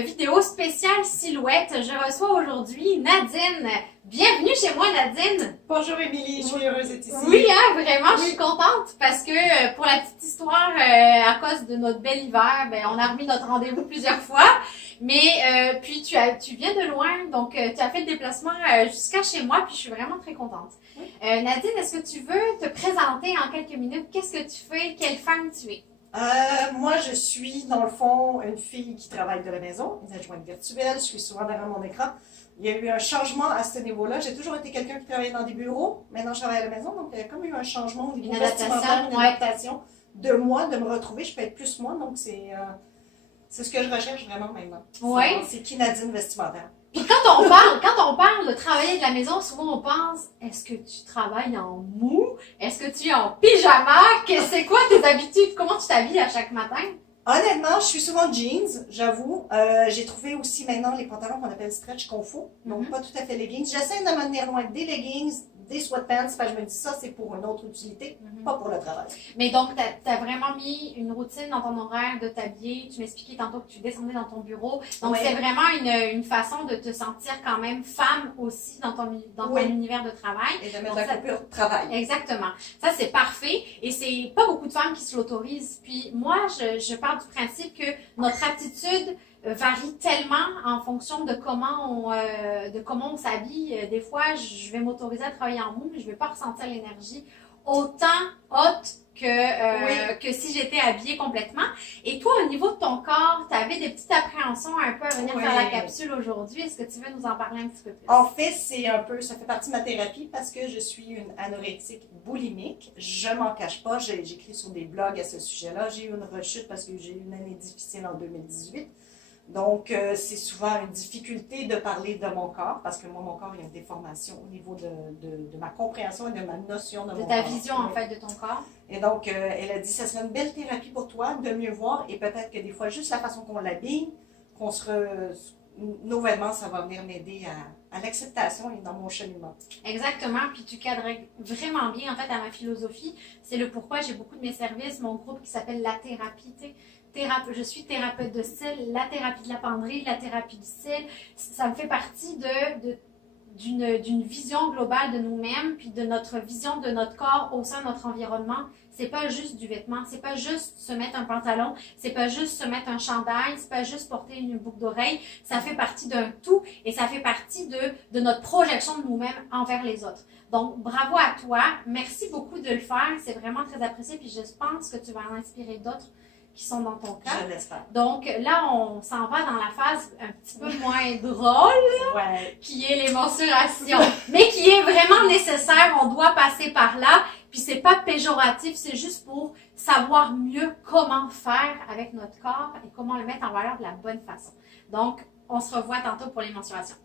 vidéo spéciale silhouette. Je reçois aujourd'hui Nadine. Bienvenue chez moi, Nadine. Bonjour Émilie, je suis heureuse d'être ici. Oui, hein, vraiment, je suis contente parce que pour la petite histoire, à cause de notre bel hiver, on a remis notre rendez-vous plusieurs fois. Mais puis tu viens de loin, donc tu as fait le déplacement jusqu'à chez moi, puis je suis vraiment très contente. Oui. Nadine, est-ce que tu veux te présenter en quelques minutes? Qu'est-ce que tu fais? Quelle femme tu es? Moi, je suis dans le fond une fille qui travaille de la maison, une adjointe virtuelle, je suis souvent derrière mon écran. Il y a eu un changement à ce niveau-là. J'ai toujours été quelqu'un qui travaillait dans des bureaux. Maintenant, je travaille à la maison, donc il y a comme eu un changement au niveau vestimentaire, une adaptation de moi, de me retrouver. Je peux être plus moi, donc c'est ce que je recherche vraiment maintenant. Ouais. C'est qui Nadine vestimentaire. Puis quand on parle de travailler de la maison, souvent on pense, est-ce que tu travailles en mou? Est-ce que tu es en pyjama? C'est quoi tes habitudes? Comment tu t'habilles à chaque matin? Honnêtement, je suis souvent jeans, j'avoue. J'ai trouvé aussi maintenant les pantalons qu'on appelle stretch confo, donc pas tout à fait leggings. J'essaie de me tenir loin des leggings, des sweatpants, parce que je me dis ça, c'est pour une autre utilité, pas pour le travail. Mais donc, t'as vraiment mis une routine dans ton horaire de t'habiller. Tu m'expliquais tantôt que tu descendais dans ton bureau. Donc, c'est vraiment une façon de te sentir quand même femme aussi dans ton univers de travail. Et de mettre la coupure de travail. Exactement. Ça, c'est parfait. Et c'est pas beaucoup de femmes qui se l'autorisent. Puis moi, je pars du principe que notre attitude varie tellement en fonction de comment on s'habille. Des fois, je vais m'autoriser à travailler en mou, mais je vais pas ressentir l'énergie autant haute que si j'étais habillée complètement. Et toi, au niveau de ton corps, tu avais des petites appréhensions un peu à venir faire la capsule aujourd'hui. Est-ce que tu veux nous en parler un petit peu plus? En fait, ça fait partie de ma thérapie parce que je suis une anorexique boulimique. Je m'en cache pas. J'ai écrit sur des blogs à ce sujet-là. J'ai eu une rechute parce que j'ai eu une année difficile en 2018. Donc, c'est souvent une difficulté de parler de mon corps, parce que moi, mon corps, il y a une déformation au niveau de ma compréhension et de ma notion de mon corps. De ta vision, en fait, de ton corps. Et donc, elle a dit, ça serait une belle thérapie pour toi de mieux voir, et peut-être que des fois, juste la façon qu'on l'habille, nos vêtements, ça va venir m'aider à l'acceptation et dans mon cheminement. Exactement, puis tu cadres vraiment bien, en fait, à ma philosophie. C'est le pourquoi j'ai beaucoup de mes services, mon groupe qui s'appelle La Thérapie, tu sais. Je suis thérapeute de style, la thérapie de la penderie, la thérapie du style, ça me fait partie d'une vision globale de nous-mêmes, puis de notre vision de notre corps au sein de notre environnement. C'est pas juste du vêtement, c'est pas juste se mettre un pantalon, c'est pas juste se mettre un chandail, c'est pas juste porter une boucle d'oreille, ça fait partie d'un tout et ça fait partie de notre projection de nous-mêmes envers les autres. Donc, bravo à toi, merci beaucoup de le faire, c'est vraiment très apprécié, puis je pense que tu vas en inspirer d'autres qui sont dans ton cas. Je l'espère. Donc là, on s'en va dans la phase un petit peu moins drôle, qui est les mensurations, mais qui est vraiment nécessaire. On doit passer par là. Puis c'est pas péjoratif, c'est juste pour savoir mieux comment faire avec notre corps et comment le mettre en valeur de la bonne façon. Donc, on se revoit tantôt pour les mensurations.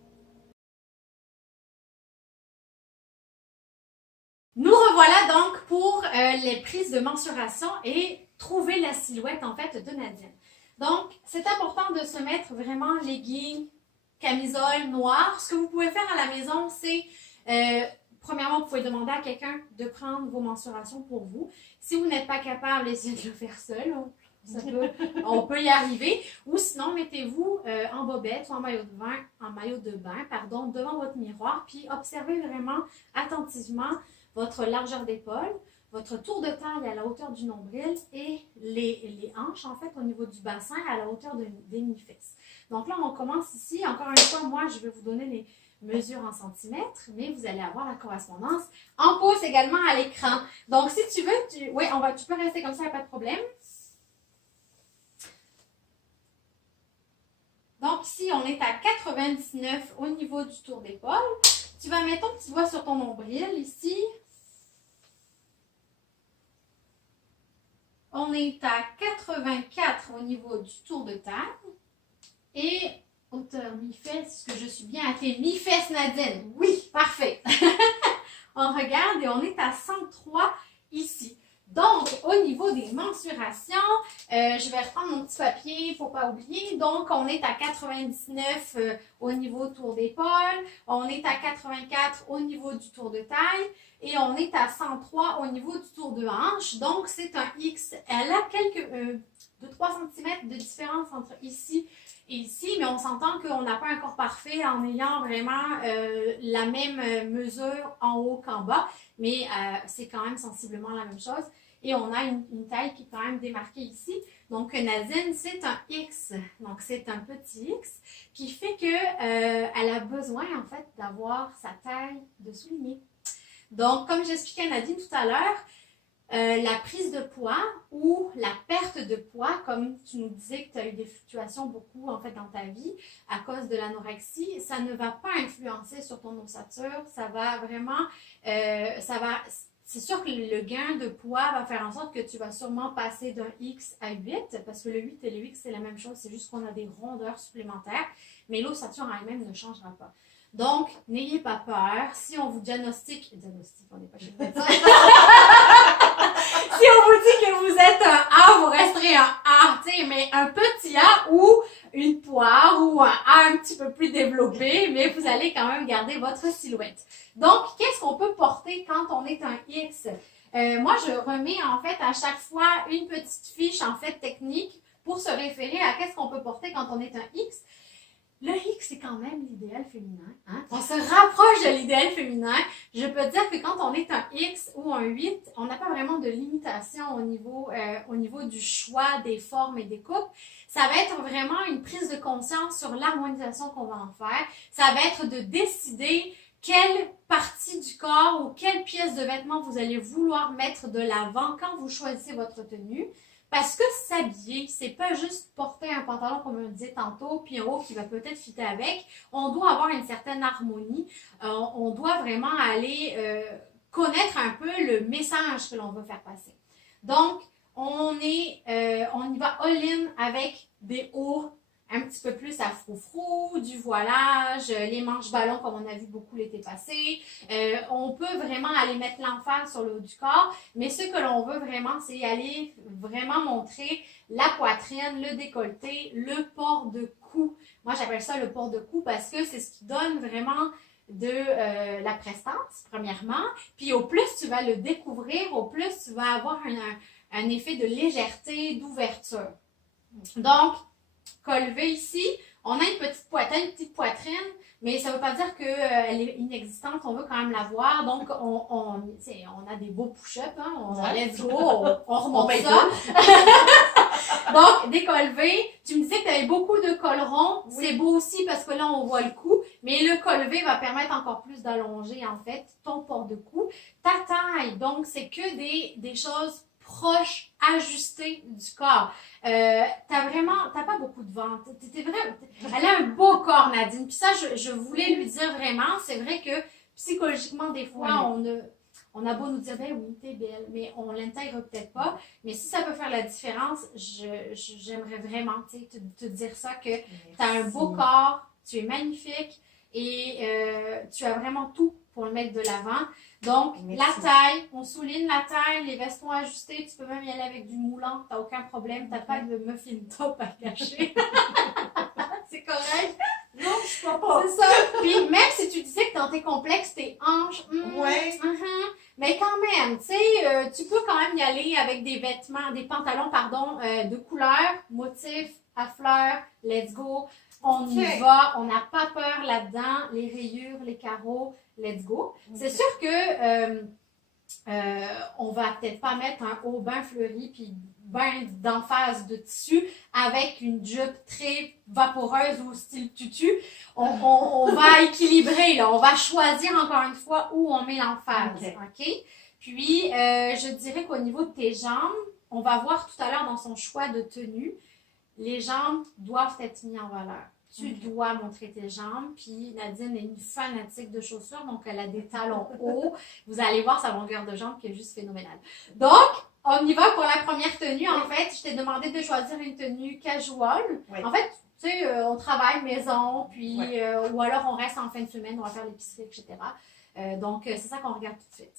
Nous revoilà donc pour les prises de mensuration et trouver la silhouette en fait de Nadine. Donc, c'est important de se mettre vraiment leggings, camisole noire. Ce que vous pouvez faire à la maison, c'est premièrement, vous pouvez demander à quelqu'un de prendre vos mensurations pour vous. Si vous n'êtes pas capable, essayez de le faire seul. On peut y arriver. Ou sinon, mettez-vous en bobette ou en maillot de bain, devant votre miroir, puis observez vraiment attentivement votre largeur d'épaule, votre tour de taille à la hauteur du nombril et les hanches, en fait, au niveau du bassin à la hauteur des demi-fesses. Donc là, on commence ici. Encore une fois, moi, je vais vous donner les mesures en centimètres, mais vous allez avoir la correspondance en pouces également à l'écran. Donc, si tu veux, tu peux rester comme ça, il n'y a pas de problème. Donc ici, on est à 99 au niveau du tour d'épaule. Tu vas mettre ton petit doigt sur ton nombril ici. On est à 84 au niveau du tour de taille. Et hauteur mi-fesse, est-ce que je suis bien à tes mi-fesses, Nadine? Oui, parfait. On regarde et on est à 103 ici. Donc, au niveau des mensurations, je vais reprendre mon petit papier pour ne pas oublier. Donc, on est à 99 au niveau tour d'épaule, on est à 84 au niveau du tour de taille et on est à 103 au niveau du tour de hanche. Donc, c'est un X. Elle a quelques 2-3 cm de différence entre ici ici, mais on s'entend qu'on n'a pas un corps parfait en ayant vraiment la même mesure en haut qu'en bas, mais c'est quand même sensiblement la même chose. Et on a une taille qui est quand même démarquée ici. Donc, Nadine, c'est un X. Donc, c'est un petit X qui fait qu'elle a besoin, en fait, d'avoir sa taille de souligner. Donc, comme j'expliquais à Nadine tout à l'heure, la prise de poids ou la perte de poids, comme tu nous disais que tu as eu des fluctuations beaucoup en fait dans ta vie à cause de l'anorexie, ça ne va pas influencer sur ton ossature, ça va vraiment, c'est sûr que le gain de poids va faire en sorte que tu vas sûrement passer d'un X à 8, parce que le 8 et le X c'est la même chose, c'est juste qu'on a des rondeurs supplémentaires, mais l'ossature en elle-même ne changera pas. Donc, n'ayez pas peur. Si on vous diagnostique, on n'est pas chez le médecin. Si on vous dit que vous êtes un A, vous resterez un A, tu sais, mais un petit A ou une poire ou un A un petit peu plus développé, mais vous allez quand même garder votre silhouette. Donc, qu'est-ce qu'on peut porter quand on est un X? Moi, je remets en fait à chaque fois une petite fiche en fait technique pour se référer à qu'est-ce qu'on peut porter quand on est un X. Le X, c'est quand même l'idéal féminin. Hein? On se rapproche de l'idéal féminin. Je peux dire que quand on est un X ou un 8, on n'a pas vraiment de limitation au niveau du choix des formes et des coupes. Ça va être vraiment une prise de conscience sur l'harmonisation qu'on va en faire. Ça va être de décider quelle partie du corps ou quelle pièce de vêtement vous allez vouloir mettre de l'avant quand vous choisissez votre tenue. Parce que s'habiller, c'est pas juste porter un pantalon comme on disait tantôt, puis un haut qui va peut-être fitter avec. On doit avoir une certaine harmonie. On doit vraiment aller connaître un peu le message que l'on veut faire passer. Donc, on y va all-in avec des hauts un petit peu plus à froufrou, du voilage, les manches ballons comme on a vu beaucoup l'été passé. On peut vraiment aller mettre l'emphase sur le haut du corps, mais ce que l'on veut vraiment, c'est aller vraiment montrer la poitrine, le décolleté, le port de cou. Moi, j'appelle ça le port de cou parce que c'est ce qui donne vraiment de la prestance, premièrement. Puis au plus tu vas le découvrir, au plus tu vas avoir un effet de légèreté, d'ouverture. Donc, col V ici, on a une petite poitrine, mais ça ne veut pas dire qu'elle est inexistante, on veut quand même la voir. Donc, on a des beaux push-ups, hein, let's go, on remonte ça. Donc, des cols V, tu me disais que tu avais beaucoup de cols ronds, oui. C'est beau aussi parce que là, on voit le cou, mais le col V va permettre encore plus d'allonger, en fait, ton port de cou. Ta taille, donc, c'est que des choses proches, ajustées du corps. T'as pas beaucoup de ventre. Elle a un beau corps, Nadine. Puis ça, je voulais lui dire vraiment, c'est vrai que psychologiquement, des fois, oui. On a beau nous dire, ben oui, t'es belle, mais on l'intègre peut-être pas. Mais si ça peut faire la différence, j'aimerais vraiment te dire ça, que tu as un beau corps, tu es magnifique et tu as vraiment tout pour le mettre de l'avant. Donc, merci. La taille, on souligne la taille, les vestons ajustés, tu peux même y aller avec du moulant, t'as aucun problème, t'as pas de muffin top à cacher. C'est correct? Non, je crois pas. C'est ça. Puis même si tu disais que dans tes complexes, tes hanches, mais quand même, tu sais, tu peux quand même y aller avec des pantalons, de couleur, motif, à fleurs, let's go. On y va, on n'a pas peur là-dedans, les rayures, les carreaux, let's go. C'est sûr que on va peut-être pas mettre un haut bain fleuri puis bain d'emphase de tissu avec une jupe très vaporeuse ou style tutu. On va équilibrer, là. On va choisir encore une fois où on met l'emphase. OK? Puis, je dirais qu'au niveau de tes jambes, on va voir tout à l'heure dans son choix de tenue, les jambes doivent être mises en valeur. Tu dois montrer tes jambes. Puis Nadine est une fanatique de chaussures, donc elle a des talons hauts. Vous allez voir sa longueur de jambe qui est juste phénoménale. Donc, on y va pour la première tenue. En fait, je t'ai demandé de choisir une tenue casual. Oui. En fait, tu sais, on travaille maison, puis ou alors on reste en fin de semaine, on va faire l'épicerie, etc. Donc, c'est ça qu'on regarde tout de suite.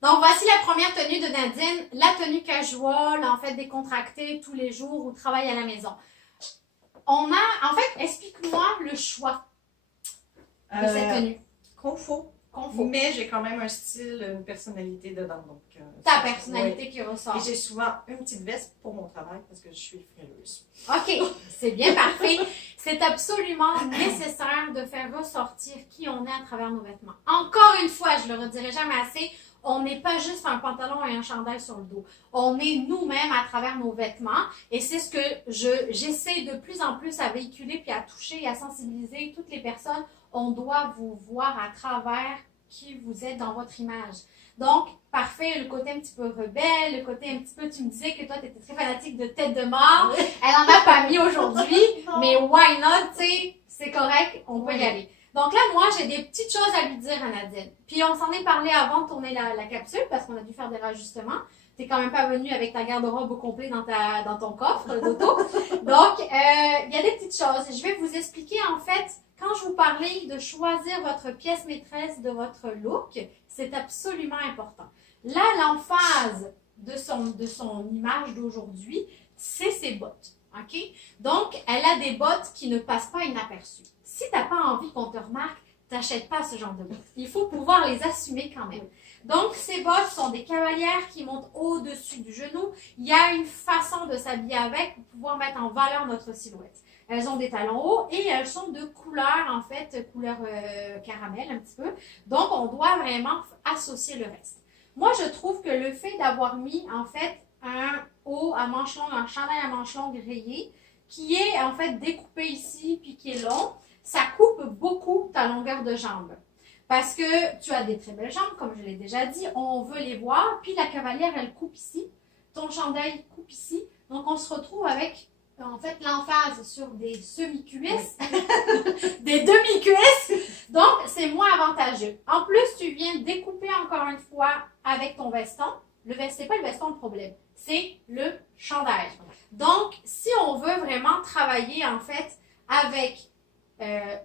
Donc, voici la première tenue de Nadine, la tenue casual, en fait, décontractée tous les jours ou travail à la maison. En fait, explique-moi le choix de cette tenue. Kung Fu. qu'on faut. Mais j'ai quand même un style, une personnalité dedans. Donc, Ta personnalité qui ressort. Et j'ai souvent une petite veste pour mon travail parce que je suis frileuse. OK, c'est bien parfait. C'est absolument nécessaire de faire ressortir qui on est à travers nos vêtements. Encore une fois, je le redirai jamais assez, on n'est pas juste un pantalon et un chandail sur le dos. On est nous-mêmes à travers nos vêtements et c'est ce que j'essaie de plus en plus à véhiculer puis à toucher et à sensibiliser toutes les personnes. On doit vous voir à travers qui vous êtes dans votre image. Donc, parfait, le côté un petit peu rebelle, le côté un petit peu, tu me disais que toi, tu étais très fanatique de tête de mort. Elle en a pas mis aujourd'hui, mais why not, tu sais, c'est correct, on peut y aller. Donc là, moi, j'ai des petites choses à lui dire à Nadine. Puis on s'en est parlé avant de tourner la capsule parce qu'on a dû faire des rajustements. T'es quand même pas venue avec ta garde-robe au complet dans ton coffre d'auto. Donc, il y a des petites choses. Je vais vous expliquer en fait, quand je vous parlais de choisir votre pièce maîtresse de votre look, c'est absolument important. Là, l'emphase de son image d'aujourd'hui, c'est ses bottes. OK? Donc, elle a des bottes qui ne passent pas inaperçues. Si tu n'as pas envie qu'on te remarque, t'achètes pas ce genre de bottes. Il faut pouvoir les assumer quand même. Donc, ces bottes sont des cavalières qui montent au-dessus du genou. Il y a une façon de s'habiller avec pour pouvoir mettre en valeur notre silhouette. Elles ont des talons hauts et elles sont de couleur, en fait, couleur caramel un petit peu. Donc, on doit vraiment associer le reste. Moi, je trouve que le fait d'avoir mis, en fait, un haut à manches longues, un chandail à manches longues rayé, qui est, en fait, découpé ici puis qui est long, ça coupe beaucoup ta longueur de jambe. Parce que tu as des très belles jambes, comme je l'ai déjà dit, on veut les voir. Puis la cavalière, elle coupe ici. Ton chandail coupe ici. Donc, on se retrouve avec, en fait, l'emphase sur des semi-cuisses, des demi-cuisses. Donc, c'est moins avantageux. En plus, tu viens découper encore une fois avec ton veston. C'est pas le veston le problème, c'est le chandail. Donc, si on veut vraiment travailler, en fait, avec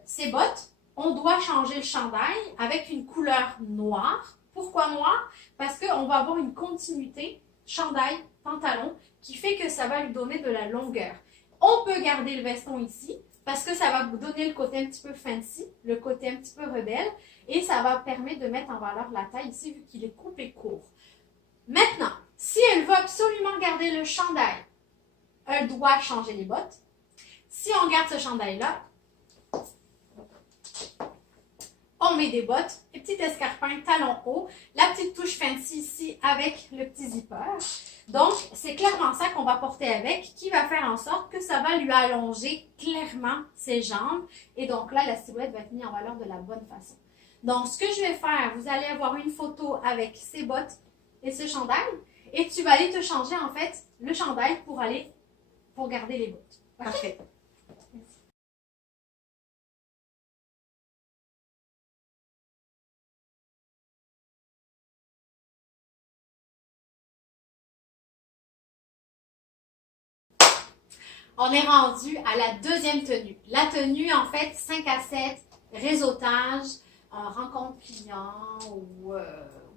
ces bottes, on doit changer le chandail avec une couleur noire. Pourquoi noir? Parce qu'on va avoir une continuité chandail, pantalon, qui fait que ça va lui donner de la longueur. On peut garder le veston ici, parce que ça va vous donner le côté un petit peu fancy, le côté un petit peu rebelle, et ça va permettre de mettre en valeur la taille ici, vu qu'il est coupé court. Maintenant, si elle veut absolument garder le chandail, elle doit changer les bottes. Si on garde ce chandail-là, on met des bottes, les petits escarpins, talons hauts, la petite touche fancy ici avec le petit zipper. Donc, c'est clairement ça qu'on va porter avec, qui va faire en sorte que ça va lui allonger clairement ses jambes. Et donc là, la silhouette va être mise en valeur de la bonne façon. Donc, ce que je vais faire, vous allez avoir une photo avec ces bottes et ce chandail. Et tu vas aller te changer, en fait, le chandail pour garder les bottes. Okay? Parfait. On est rendu à la deuxième tenue. La tenue, en fait, 5 à 7, réseautage, rencontre client ou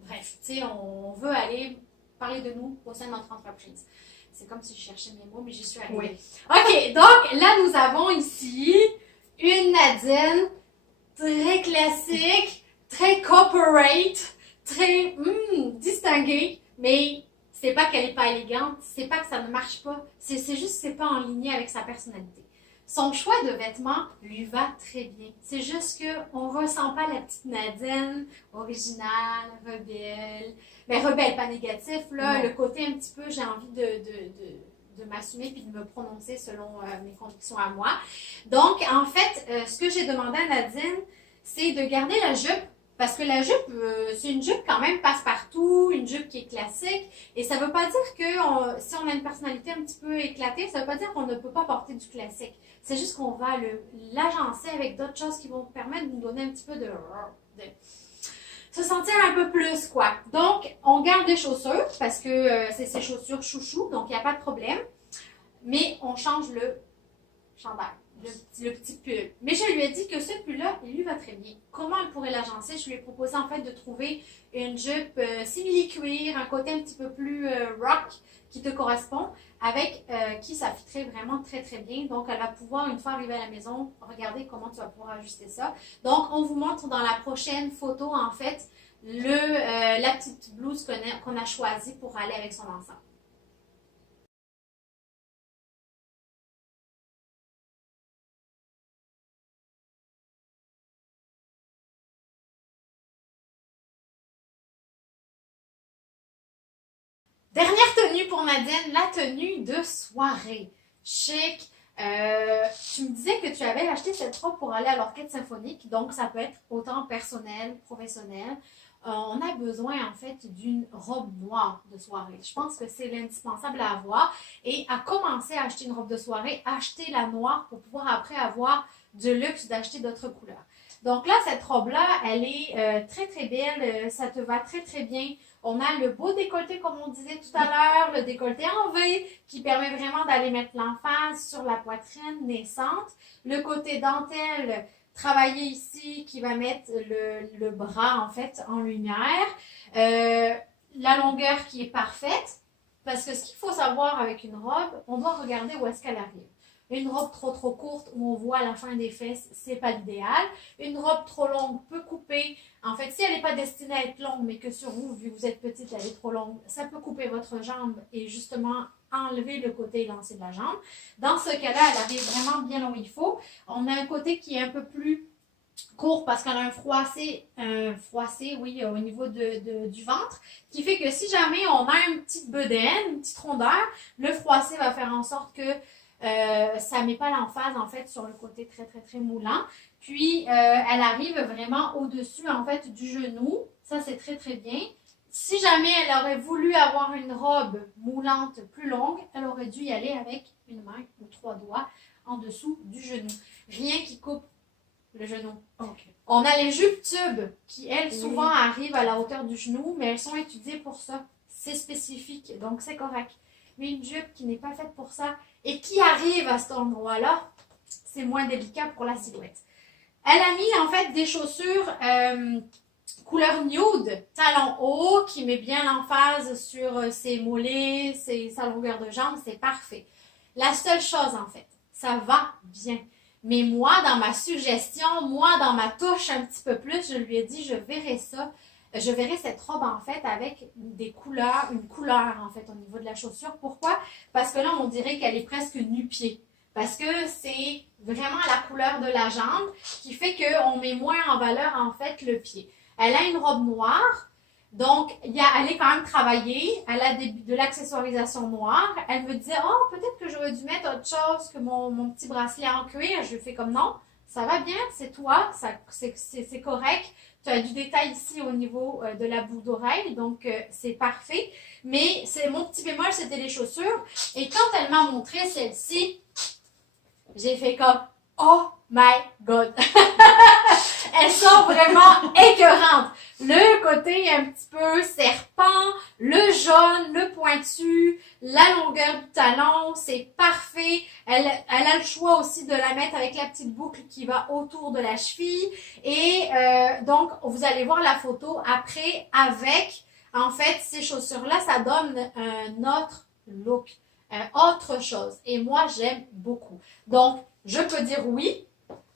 bref, tu sais, on veut aller parler de nous au sein de notre entreprise. C'est comme si je cherchais mes mots, mais j'y suis arrivée. Oui. OK, donc là, nous avons ici une Nadine très classique, très corporate, très distinguée, mais c'est pas qu'elle n'est pas élégante, c'est pas que ça ne marche pas, c'est juste que c'est pas en ligne avec sa personnalité. Son choix de vêtements lui va très bien. C'est juste qu'on ne ressent pas la petite Nadine originale, rebelle. Mais rebelle, pas négatif, là. Le côté un petit peu, j'ai envie de m'assumer puis de me prononcer selon mes convictions à moi. Donc, en fait, ce que j'ai demandé à Nadine, c'est de garder la jupe. Parce que la jupe, c'est une jupe quand même passe-partout, une jupe qui est classique. Et ça ne veut pas dire que si on a une personnalité un petit peu éclatée, ça ne veut pas dire qu'on ne peut pas porter du classique. C'est juste qu'on va l'agencer avec d'autres choses qui vont permettre de nous donner un petit peu de se sentir un peu plus, quoi. Donc, on garde les chaussures parce que c'est ses chaussures chouchou, donc il n'y a pas de problème. Mais on change le chandail. le petit pull. Mais je lui ai dit que ce pull-là, il lui va très bien. Comment elle pourrait l'agencer? Je lui ai proposé en fait de trouver une jupe simili-cuir, un côté un petit peu plus rock qui te correspond, avec qui ça fitterait vraiment très très bien. Donc elle va pouvoir, une fois arrivée à la maison, regarder comment tu vas pouvoir ajuster ça. Donc on vous montre dans la prochaine photo en fait la petite blouse qu'on a choisie pour aller avec son ensemble. Dernière tenue pour Nadine, la tenue de soirée. Chic. Tu me disais que tu avais acheté cette robe pour aller à l'orchestre symphonique, donc ça peut être autant personnel, professionnel. On a besoin en fait d'une robe noire de soirée. Je pense que c'est l'indispensable à avoir. Et à commencer à acheter une robe de soirée, acheter la noire pour pouvoir après avoir du luxe d'acheter d'autres couleurs. Donc là, cette robe-là, elle est très très belle, ça te va très très bien. On a le beau décolleté, comme on disait tout à l'heure, le décolleté en V, qui permet vraiment d'aller mettre l'emphase sur la poitrine naissante. Le côté dentelle, travaillé ici, qui va mettre le bras, en fait, en lumière. La longueur qui est parfaite, parce que ce qu'il faut savoir avec une robe, on doit regarder où est-ce qu'elle arrive. Une robe trop courte où on voit la fin des fesses, c'est pas l'idéal. Une robe trop longue peut couper. En fait, si elle n'est pas destinée à être longue, mais que sur vous, vu que vous êtes petite, elle est trop longue, ça peut couper votre jambe et justement enlever le côté élancé de la jambe. Dans ce cas-là, elle arrive vraiment bien là où il faut. On a un côté qui est un peu plus court parce qu'on a un froissé, oui, au niveau du ventre, qui fait que si jamais on a une petite bedaine, une petite rondeur, le froissé va faire en sorte que ça met pas l'emphase en fait sur le côté très très très moulant. Puis elle arrive vraiment au-dessus en fait du genou. Ça c'est très très bien. Si jamais elle aurait voulu avoir une robe moulante plus longue, elle aurait dû y aller avec une main ou 3 doigts en dessous du genou. Rien qui coupe le genou. Okay. On a les jupes tubes qui, elles, souvent arrivent à la hauteur du genou, mais elles sont étudiées pour ça. C'est spécifique, donc c'est correct. Mais une jupe qui n'est pas faite pour ça et qui arrive à cet endroit-là, c'est moins délicat pour la silhouette. Elle a mis en fait des chaussures couleur nude, talon haut, qui met bien l'emphase sur ses mollets, sa longueur de jambe, c'est parfait. La seule chose en fait, ça va bien. Mais moi, dans ma suggestion, dans ma touche un petit peu plus, je lui ai dit, je verrai cette robe en fait avec une couleur en fait au niveau de la chaussure. Pourquoi? Parce que là, on dirait qu'elle est presque nu-pied. Parce que c'est vraiment la couleur de la jambe qui fait qu'on met moins en valeur en fait le pied. Elle a une robe noire. Donc, elle est quand même travaillée, elle a de l'accessoirisation noire. Elle me dit, oh, peut-être que j'aurais dû mettre autre chose que mon petit bracelet en cuir. Je lui fais comme non, ça va bien, c'est toi, c'est correct. Tu as du détail ici au niveau de la boucle d'oreille, donc c'est parfait. Mais mon petit bémol, c'était les chaussures. Et quand elle m'a montré celle-ci, j'ai fait comme, oh my God! Elles sont vraiment écœurantes. Le côté un petit peu serpent, le jaune, le pointu, la longueur du talon, c'est parfait. Elle a le choix aussi de la mettre avec la petite boucle qui va autour de la cheville. Et donc, vous allez voir la photo après avec, en fait, ces chaussures-là, ça donne un autre look, autre chose. Et moi, j'aime beaucoup. Donc, je peux dire oui,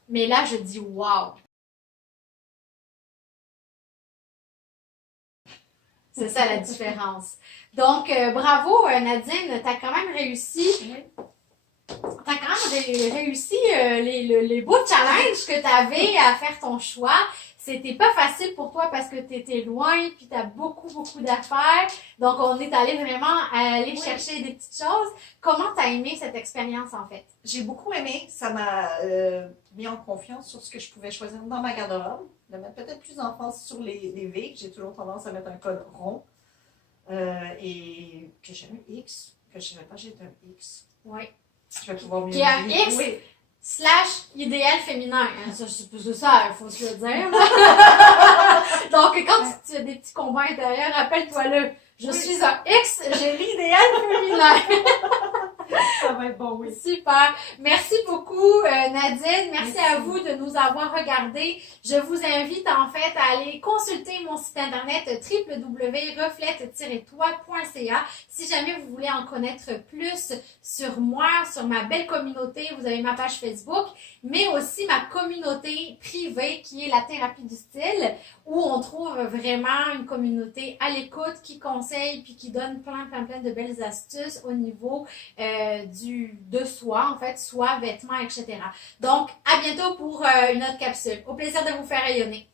mais là, je dis wow. C'est ça la différence. Donc, bravo Nadine, tu as quand même réussi. T'as quand même réussi les beaux challenges que tu avais à faire ton choix. C'était pas facile pour toi parce que tu étais loin puis tu as beaucoup d'affaires. Donc, on est allé vraiment aller chercher des petites choses. Comment tu as aimé cette expérience en fait? J'ai beaucoup aimé. Ça m'a mis en confiance sur ce que je pouvais choisir dans ma garde-robe. De mettre peut-être plus d'emphase sur les V. J'ai toujours tendance à mettre un col rond. Et que j'ai un X. Que je ne savais pas j'ai un X. Oui. Je vais pouvoir mieux Qui a un X / idéal féminin. Hein, c'est ça, il faut se le dire. Donc, quand tu as des petits combats intérieurs, rappelle-toi-le. Je suis un X, j'ai l'idéal féminin. Ça va être bon, oui. Super. Merci beaucoup, Nadine. Merci à vous de nous avoir regardés. Je vous invite en fait à aller consulter mon site internet www.reflète-toi.ca. Si jamais vous voulez en connaître plus sur moi, sur ma belle communauté, vous avez ma page Facebook, mais aussi ma communauté privée qui est la thérapie du style, où on trouve vraiment une communauté à l'écoute qui conseille puis qui donne plein de belles astuces au niveau de soi, en fait, soie, vêtements, etc. Donc, à bientôt pour une autre capsule. Au plaisir de vous faire rayonner.